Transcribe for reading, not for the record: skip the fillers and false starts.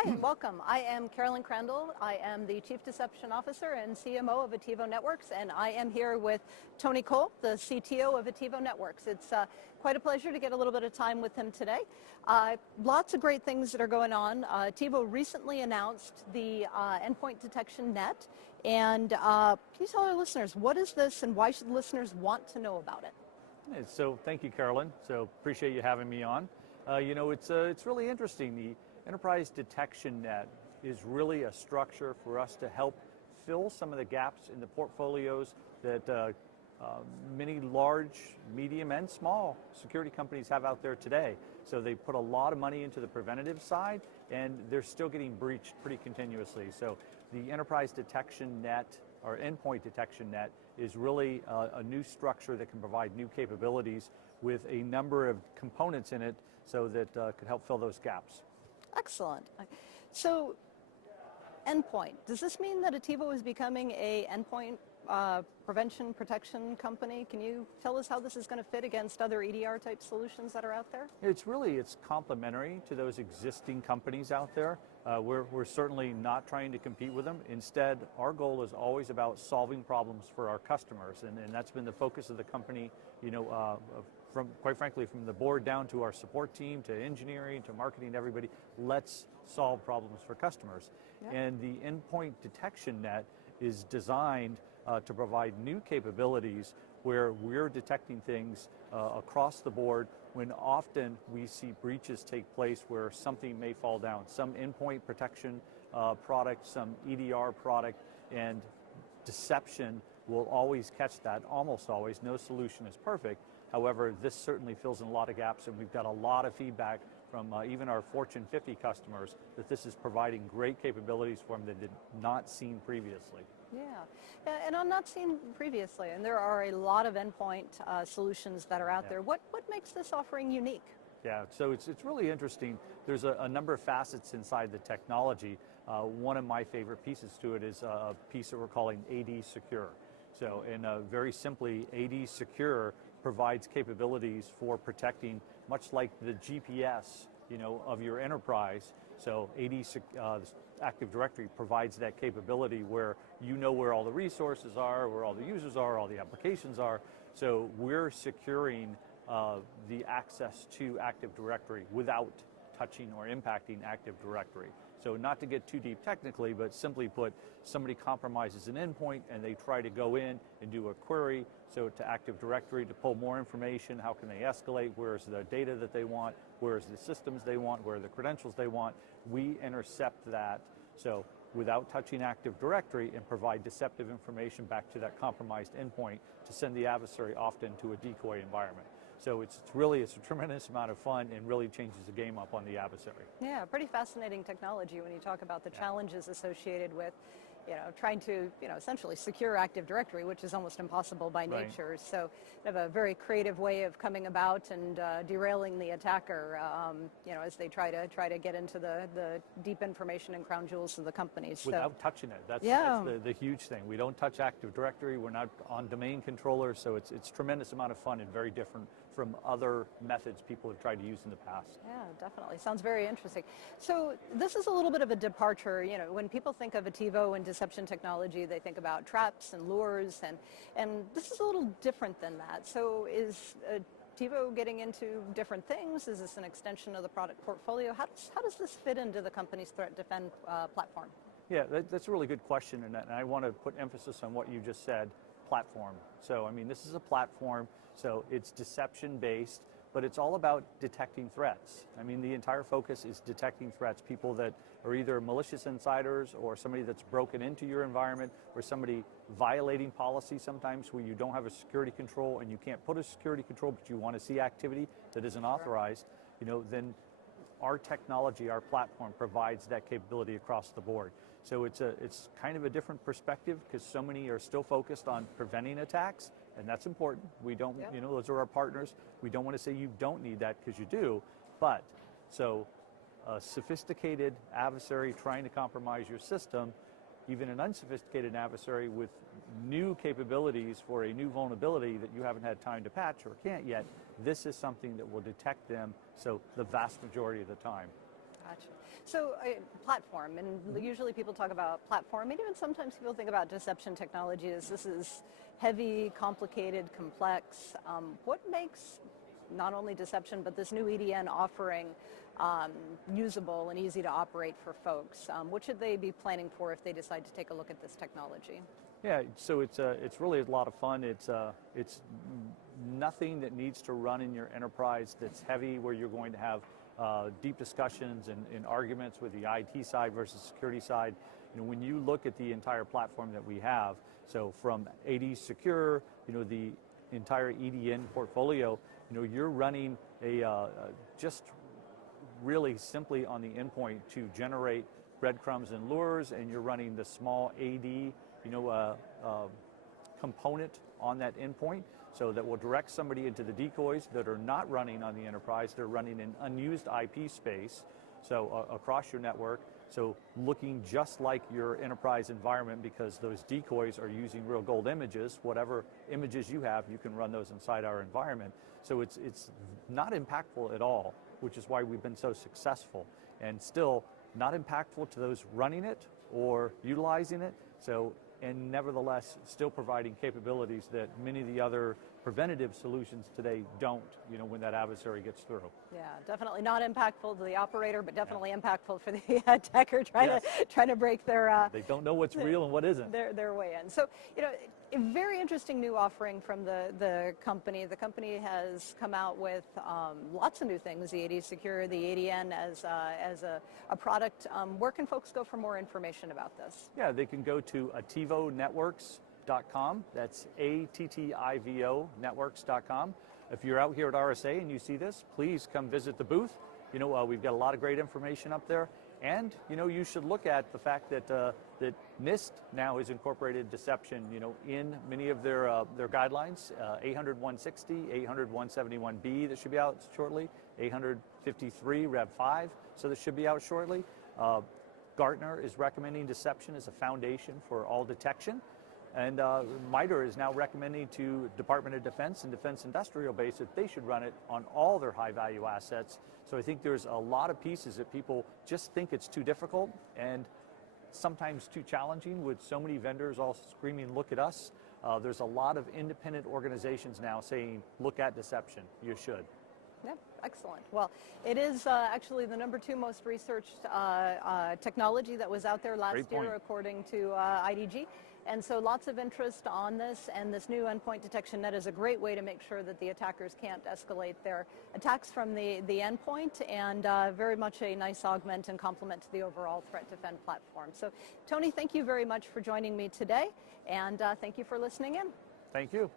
Hi, and welcome. I am Carolyn Crandall. I am the Chief Deception Officer and CMO of Attivo Networks, and I am here with Tony Cole, the CTO of Attivo Networks. It's quite a pleasure to get a little bit of time with him today. Lots of great things that are going on. Attivo recently announced the Endpoint Detection Net, and can you tell our listeners, what is this and why should listeners want to know about it? So thank you, Carolyn. So appreciate you having me on. It's really interesting. The Enterprise Detection Net is really a structure for us to help fill some of the gaps in the portfolios that many large, medium, and small security companies have out there today. So they put a lot of money into the preventative side, and they're still getting breached pretty continuously. So the Enterprise Detection Net, or Endpoint Detection Net, is really a new structure that can provide new capabilities with a number of components in it so that could help fill those gaps. Excellent. So, endpoint. Does this mean that Attivo is becoming a endpoint prevention protection company? Can you tell us how this is going to fit against other EDR type solutions that are out there? It's complementary to those existing companies out there. We're certainly not trying to compete with them. Instead, our goal is always about solving problems for our customers, and that's been the focus of the company. From quite frankly, from the board down to our support team, to engineering, to marketing, everybody, let's solve problems for customers. Yeah. And the Endpoint Detection Net is designed to provide new capabilities where we're detecting things across the board when often we see breaches take place where something may fall down, some endpoint protection product, some EDR product, and deception will always catch that, almost always. No solution is perfect. However, this certainly fills in a lot of gaps, and we've got a lot of feedback from even our Fortune 50 customers that this is providing great capabilities for them that did not seen previously. Yeah, and I'm not seen previously, and there are a lot of endpoint solutions that are out there. What makes this offering unique? Yeah, so it's really interesting. There's a number of facets inside the technology. One of my favorite pieces to it is a piece that we're calling AD Secure. So, very simply, AD Secure provides capabilities for protecting, much like the GPS, of your enterprise. So, Active Directory provides that capability where you know where all the resources are, where all the users are, all the applications are. So, we're securing the access to Active Directory without touching or impacting Active Directory. So not to get too deep technically, but simply put, somebody compromises an endpoint and they try to go in and do a query, so to Active Directory to pull more information. How can they escalate? Where is the data that they want? Where is the systems they want? Where are the credentials they want? We intercept that, so without touching Active Directory, and provide deceptive information back to that compromised endpoint to send the adversary off into a decoy environment. So it's a tremendous amount of fun and really changes the game up on the adversary. Yeah, pretty fascinating technology when you talk about the challenges associated with, trying to, essentially secure Active Directory, which is almost impossible by nature. Right. So they have a very creative way of coming about and derailing the attacker, as they try to get into the deep information and crown jewels of the companies. Without touching it. That's the huge thing. We don't touch Active Directory. We're not on domain controllers, so it's tremendous amount of fun and very different from other methods people have tried to use in the past. Yeah, definitely. Sounds very interesting. So this is a little bit of a departure. When people think of Attivo and deception technology, they think about traps and lures, and this is a little different than that. So is Attivo getting into different things? Is this an extension of the product portfolio? How does this fit into the company's threat defend platform? Yeah, that's a really good question, and I want to put emphasis on what you just said. Platform. So, this is a platform, so it's deception-based, but it's all about detecting threats. The entire focus is detecting threats, people that are either malicious insiders or somebody that's broken into your environment or somebody violating policy sometimes where you don't have a security control and you can't put a security control, but you want to see activity that isn't authorized, then our technology, our platform provides that capability across the board. So it's kind of a different perspective because so many are still focused on preventing attacks, and that's important. We don't, those are our partners. We don't want to say you don't need that because you do, but so a sophisticated adversary trying to compromise your system, even an unsophisticated adversary with new capabilities for a new vulnerability that you haven't had time to patch or can't yet, this is something that will detect them, so the vast majority of the time. Gotcha. So platform, and usually people talk about platform, and even sometimes people think about deception technology as this is heavy, complicated, complex. What makes not only deception, but this new EDN offering usable and easy to operate for folks? What should they be planning for if they decide to take a look at this technology? Yeah, so it's really a lot of fun. It's nothing that needs to run in your enterprise that's heavy, where you're going to have deep discussions and arguments with the IT side versus security side. When you look at the entire platform that we have, so from AD Secure, the entire EDN portfolio, you're running just really simply on the endpoint to generate breadcrumbs and lures, and you're running the small AD component on that endpoint, so that will direct somebody into the decoys that are not running on the enterprise. They're running in unused IP space, so across your network, so looking just like your enterprise environment, because those decoys are using real gold images. Whatever images you have, you can run those inside our environment. So it's not impactful at all, which is why we've been so successful, and still not impactful to those running it or utilizing it. So, and nevertheless, still providing capabilities that many of the other preventative solutions today don't, when that adversary gets through. Yeah, definitely not impactful to the operator, but definitely impactful for the attacker trying to break their... they don't know what's real and what isn't. Their way in. So, a very interesting new offering from the company. The company has come out with lots of new things, the AD Secure, the ADN as a product. Where can folks go for more information about this? Yeah, they can go to attivonetworks.com. That's ATTIVO networks.com. If you're out here at RSA and you see this, please come visit the booth. We've got a lot of great information up there. And, you should look at the fact that that NIST now has incorporated deception, in many of their guidelines, 800-160, 800-171B that should be out shortly, 853 Rev 5, so that should be out shortly. Gartner is recommending deception as a foundation for all detection. And MITRE is now recommending to Department of Defense and Defense Industrial Base that they should run it on all their high-value assets. So I think there's a lot of pieces that people just think it's too difficult and sometimes too challenging, with so many vendors all screaming, look at us. There's a lot of independent organizations now saying, look at deception, you should. Yeah, excellent. Well, it is actually the #2 most researched technology that was out there last year, according to IDG. And so lots of interest on this, and this new Endpoint Detection Net is a great way to make sure that the attackers can't escalate their attacks from the endpoint, and very much a nice augment and complement to the overall Threat Defend platform. So, Tony, thank you very much for joining me today, and thank you for listening in. Thank you.